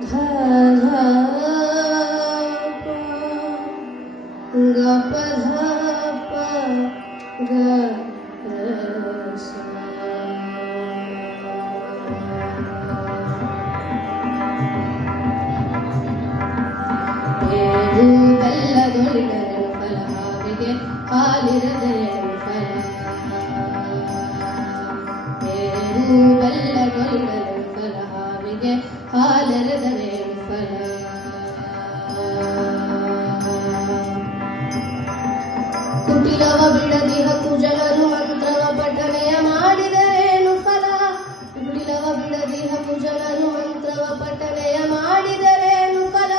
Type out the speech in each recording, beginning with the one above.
ಧ ಧ ಪ ಗ ಪ ಧ ಪ ಗ ರ ಸ. ಬೇವು ಬೆಲ್ಲದೊಳಿಡಲು ಫಲ ಹಾವಿಗೆ ಹಾಲಿರದೆಯಲು ಫಲ. ಬೇವು ಬೆಲ್ಲದೊಳಿಡಲು ಫಲ ಹಾವಿಗೆ ಹಾಲಿರದೆಯಲು ಫಲ. ಕುಟಿಲವ ಬಿಡದಿಹ ಕುಜನರು ಮಂತ್ರವ ಪಠನೆಯ ಮಾಡಿದರೇನು ಫಲ. ಕುಟಿಲವ ಬಿಡದಿಹ ಕುಜನರು ಮಂತ್ರವ ಪಠನೆಯ ಮಾಡಿದರೇನು ಫಲ.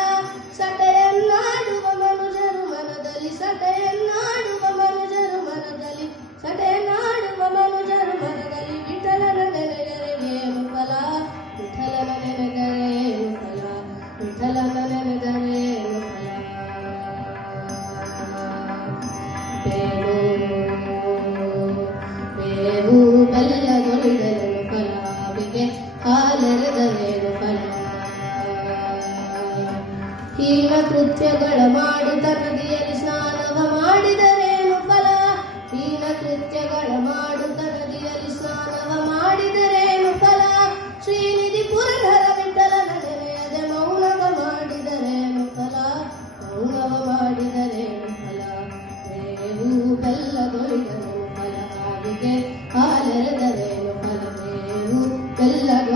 ಸಟೆಯನ್ನಾಡುವ ಮನುಜರು ಮನದಲ್ಲಿ ಸಟೆಯನ್ನಾಡುವ ಮನುಜರು ಮನದಲ್ಲಿ ಸಟೆಯನ್ನಾಡುವ ಮನುಜರು ಮನದಲ್ಲಿ ವಿಠಲನ ನೆನೆದರೇನು ಫಲ. ವಿಠಲನ ನೆನೆದರೇನು ಫಲ. ವಿಠಲನ ನೆನೆದರೇನು ಫಲ. ಬೇವು ಬೆಲ್ಲದೊಳಿಡಲು ಫಲ ಹಾವಿಗೆ ಹಾಲೆರೆದರೇನು ಫಲ. ಹೀನ ಕೃತ್ಯಗಳ ಮಾಡುತ್ತ ನದಿಯಲ್ಲಿ ಸ್ನಾನವ ಮಾಡಿದರೇನು ಫಲ. ಹೀನ ಕೃತ್ಯಗಳ ಮಾಡುತ್ತ ನದಿಯಲ್ಲಿ ಸ್ನಾನವ ಮಾಡಿದರೇನು ಫಲ. ಶ್ರೀನಿಧಿ ಪುರಧರ ವಿಠಲನ ನೆನೆಯದೆ ಮೌನವ ಮಾಡಿದರೇನು ಫಲ. ಮೌನವ ಮಾಡಿದರೇನು ಫಲ. ಬೇವು ಬೆಲ್ಲದೊಳಿಡಲು ಫಲ ಹಾವಿಗೆ ಹಾಲೆರೆದರೇನು ಫಲ. ಬೇವು ಬೆಲ್ಲದೊಳಿಡಲು